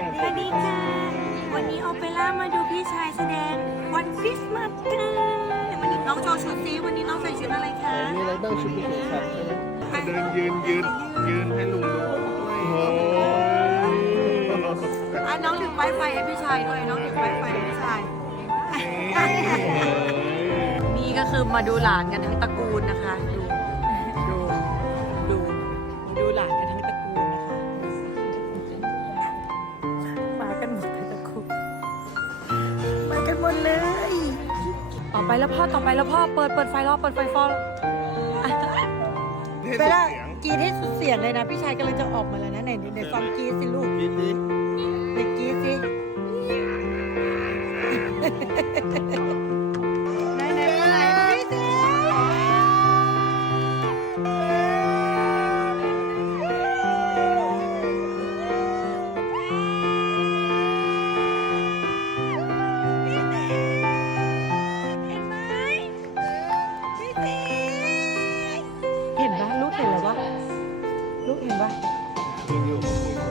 สวัสดีค่ะ วันนี้โอเปร่ามาดูพี่ชายแสดงวันคริสต์มาสค่ะวันนี้น้องโชว์ชุดซีวันนี้น้องใส่ชุดอะไรคะมีอะไรบ้างชุดพิเศษครับใช่ไหมเดินยืนยืนยืนให้ลุงดูด้วยโอ้ยอะน้องถือไม้ไฟให้พี่ชายด้วยน้องถือไม้ไฟให้พี่ชาย นี่ก็คือมาดูหลานกันทั้งตระกูลนะคะ หมดเลย ต่อไปแล้วพ่อต่อไปแล้วพ่อเปิดเปิดไฟรอเปิดไฟฟอไปละกรีดให้สุดเสียงเลยนะ พี่ชายกำลังจะออกมาแล้วนะไหนไหนฟังกรีดสิลูก กินดิ เห็นปะลูกเห็นหรือวะลูกเห็นปะ